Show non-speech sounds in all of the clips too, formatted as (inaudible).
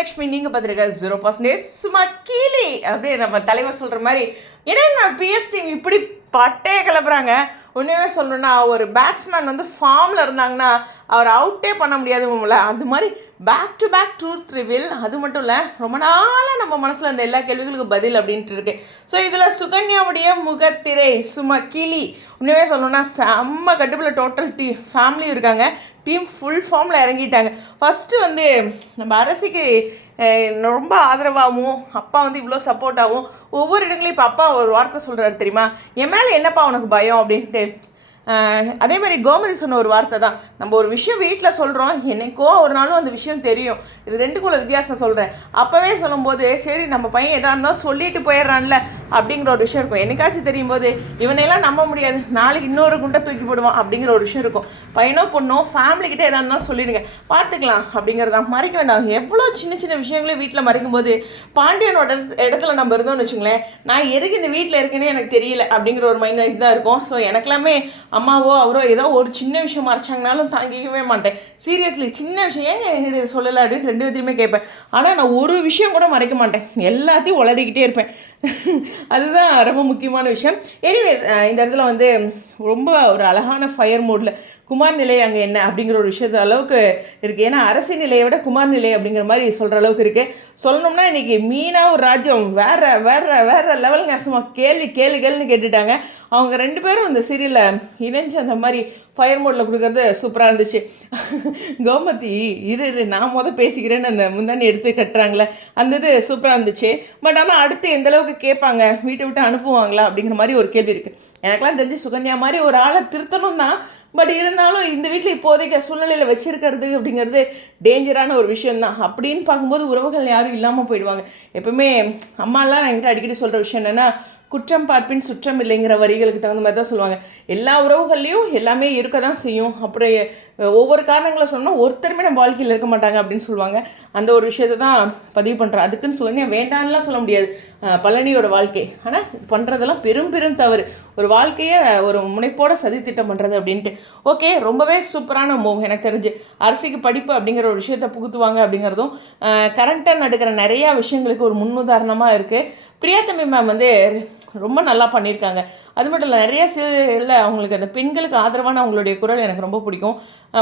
விஜயலட்சுமி நீங்கள் பார்த்துருக்க zero percentage சும்மா கீழே அப்படியே நம்ம தலைவர் சொல்கிற மாதிரி ஏன்னா நான் பிஎஸ்டி இப்படி பட்டே கிளப்புறாங்க? ஒன்றுமே சொல்லணும்னா ஒரு பேட்ஸ்மேன் வந்து ஃபார்மில் இருந்தாங்கன்னா அவர் அவுட்டே பண்ண முடியாது முடியாதுங்கள அது மாதிரி back to back truth reveal அது மட்டும் இல்லை ரொம்ப நாளாக நம்ம மனசில் அந்த எல்லா கேள்விகளுக்கும் பதில் அப்படின்ட்டு இருக்கு. ஸோ இதில் சுகன்யாவுடைய முகத்திரை சும்மா கிளி உண்மையாகவே சொல்லணும்னா செம்ம கட்டுப்பில் டோட்டல் டீ ஃபேமிலியும் இருக்காங்க. டீம் ஃபுல் ஃபார்மில் இறங்கிட்டாங்க. ஃபஸ்ட்டு வந்து நம்ம அரசிக்கு ரொம்ப ஆதரவாகவும் அப்பா வந்து இவ்வளோ சப்போர்ட்டாகவும் ஒவ்வொரு இடங்களையும் இப்போ அப்பா ஒரு வார்த்தை சொல்கிறாரு தெரியுமா? என் மேலே என்னப்பா உனக்கு பயம்? அப்படின்ட்டு. அதே மாதிரி கோமதி சொன்ன ஒரு வார்த்தை தான். நம்ம ஒரு விஷயம் வீட்டில் சொல்கிறோம் என்னைக்கோ ஒரு நாளும் அந்த விஷயம் தெரியும். இது ரெண்டுக்குள்ள வித்தியாசம் சொல்கிறேன் அப்போவே சொல்லும்போது சரி நம்ம பையன் எதாக இருந்தாலும் சொல்லிட்டு போயிடுறான்ல. அப்படிங்கிற ஒரு விஷயம் இருக்கும். என்னைக்காச்சும் தெரியும் போது இவனையெல்லாம் நம்ப முடியாது. நாளைக்கு இன்னொரு குண்டை தூக்கி போடுவான். அப்படிங்கிற ஒரு விஷயம் இருக்கும். பையனோ பொண்ணோ ஃபேமிலிக்கிட்டே எதாக இருந்தாலும் சொல்லிடுங்க. பார்த்துக்கலாம் அப்படிங்கிறதா மறைக்க வேண்டாம். எவ்வளோ சின்ன சின்ன விஷயங்களையும் வீட்டில் மறைக்கும் போது பாண்டியனோட இடத்துல நம்ம இருந்தோம்னு வச்சுங்களேன் நான் எதுக்கு இந்த வீட்டில் இருக்கேனே எனக்கு தெரியல அப்படிங்கிற ஒரு மைண்ட் வைஸ் தான் இருக்கும். ஸோ எனக்கெல்லாமே அம்மாவோ அவரோ ஏதோ ஒரு சின்ன விஷயம் மறைச்சாங்கனாலும் தாங்கிக்கவே மாட்டேன். சீரியஸ்லி சின்ன விஷயம். ஏங்க என்கிட்ட சொல்லலை அப்படின்னு ரெண்டு பேர்த்தையுமே கேட்பேன். ஆனால் நான் ஒரு விஷயம் கூட மறைக்க மாட்டேன். எல்லாத்தையும் உளறிக்கிட்டே இருப்பேன். (laughs) அதுதான் ரொம்ப முக்கியமான விஷயம். எனிவேஸ் இந்த இடத்துல வந்து ரொம்ப ஒரு அழகான ஃபயர் மோடில் குமார் நிலை அங்கே என்ன அப்படிங்கிற ஒரு விஷயத்து அளவுக்கு இருக்குது ஏன்னா அரசு நிலையை விட குமார் நிலை அப்படிங்கிற மாதிரி சொல்கிற அளவுக்கு இருக்குது சொல்லணும்னா இன்றைக்கி மீனா ஒரு ராஜ்யம் வேற வேற வேற லெவலுங்க சும்மா கேள்வி கேள்வி கேள்வின்னு கேட்டுட்டாங்க. அவங்க ரெண்டு பேரும் அந்த சீரியலில் இணைஞ்சு அந்த மாதிரி ஃபயர் மோடில் கொடுக்குறது சூப்பராக இருந்துச்சு. கோமதி இரு இரு நான் மொதல் பேசிக்கிறேன்னு அந்த முந்தானி எடுத்து கட்டுறாங்களே. அந்த இது சூப்பராக இருந்துச்சு. பட் ஆனால் அடுத்து எந்த அளவுக்கு கேட்பாங்க? வீட்டை விட்டு அனுப்புவாங்களா? அப்படிங்கிற மாதிரி ஒரு கேள்வி இருக்குது எனக்கெல்லாம் தெரிஞ்சு சுகன்யா மாதிரி ஒரு ஆளை திருத்தணும் தான் பட் இருந்தாலும் இந்த வீட்டில் இப்போதைக்கு சூழ்நிலையில் வச்சுருக்கிறது அப்படிங்கிறது டேஞ்சரான ஒரு விஷயந்தான் அப்படின்னு பார்க்கும்போது உறவுகள் யாரும் இல்லாமல் போயிடுவாங்க. எப்பவுமே அம்மாலாம் என்கிட்ட அடிக்கடி சொல்கிற விஷயம் என்னென்னா குற்றம் பார்ப்பின் சுற்றம் இல்லைங்கிற வரிகளுக்கு தகுந்த மாதிரி தான் சொல்லுவாங்க. எல்லா உறவுகள்லேயும் எல்லாமே இருக்க தான் செய்யும். அப்புறம் ஒவ்வொரு காரணங்களை சொன்னால் ஒருத்தருமே நம்ம வாழ்க்கையில் இருக்க மாட்டாங்க அப்படின்னு சொல்லுவாங்க. அந்த ஒரு விஷயத்தை தான் பதிவு பண்ணுறேன் அதுக்குன்னு சொல்லி வேண்டான்லாம் சொல்ல முடியாது. பழனியோட வாழ்க்கை. ஆனால் பண்ணுறதெல்லாம் பெரும் பெரும் தவறு. ஒரு வாழ்க்கையை ஒரு முனைப்போட சதி திட்டம் பண்ணுறது அப்படின்ட்டு. ஓகே ரொம்பவே சூப்பரான மூவ் எனக்கு தெரிஞ்சு. அரசிக்கு படிப்பு அப்படிங்கிற ஒரு விஷயத்தை புகுத்துவாங்க அப்படிங்கிறதும் கரண்ட்டாக நடக்கிற நிறையா விஷயங்களுக்கு ஒரு முன்னுதாரணமாக இருக்குது பிரியாத்தம்பி மேம் வந்து ரொம்ப நல்லா பண்ணியிருக்காங்க. அது மட்டும் இல்லை நிறைய சீரியலில் அவங்களுக்கு அந்த பெண்களுக்கு ஆதரவான அவங்களுடைய குரல் எனக்கு ரொம்ப பிடிக்கும்.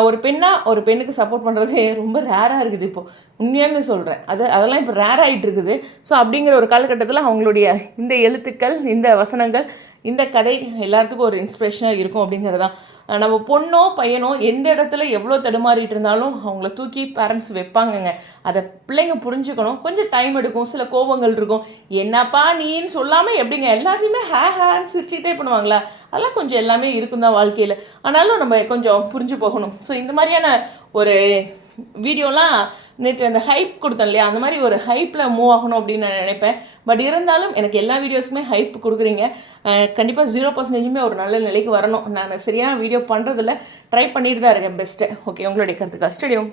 ஒரு பெண்ணாக ஒரு பெண்ணுக்கு சப்போர்ட் பண்ணுறது ரொம்ப ரேராக இருக்குது இப்போது உண்மையானு சொல்கிறேன் அது அதெல்லாம் இப்போ ரேர் ஆகிட்டு இருக்குது. ஸோ அப்படிங்கிற ஒரு காலகட்டத்தில் அவங்களுடைய இந்த எழுத்துக்கள் இந்த வசனங்கள் இந்த கதை எல்லாத்துக்கும் ஒரு இன்ஸ்பிரேஷனாக இருக்கும் அப்படிங்கிறது தான் நம்ம பொண்ணோ பையனோ எந்த இடத்துல எவ்வளோ தடுமாறிட்டு இருந்தாலும் அவங்கள தூக்கி பேரண்ட்ஸ் வைப்பாங்கங்க. அதை பிள்ளைங்க புரிஞ்சுக்கணும். கொஞ்சம் டைம் எடுக்கும். சில கோபங்கள் இருக்கும். என்னப்பா நீன்னு சொல்லாமல் எப்படிங்க? எல்லாத்தையுமே ஹே ஹேன்னு சிரிச்சுக்கிட்டே பண்ணுவாங்களா? அதெல்லாம் கொஞ்சம் எல்லாமே இருக்கும் தான் வாழ்க்கையில். ஆனாலும் நம்ம கொஞ்சம் புரிஞ்சு போகணும். ஸோ இந்த மாதிரியான ஒரு வீடியோலாம் நேற்று அந்த ஹைப் கொடுத்தேன் இல்லையா? அந்த மாதிரி ஒரு ஹைப்பில் மூவ் ஆகணும் அப்படின்னு நான் நினைப்பேன். பட் இருந்தாலும் எனக்கு எல்லா வீடியோஸுமே ஹைப் கொடுக்குறீங்க. கண்டிப்பாக ஜீரோ பர்சன்டேஜுமே ஒரு நல்ல நிலைக்கு வரணும். நான் சரியான வீடியோ பண்ணுறதில்ல ட்ரை பண்ணிட்டு தான் இருக்கேன் பெஸ்ட்டு ஓகே உங்களுடைய கருத்துக்கள். ஸ்டேடியம்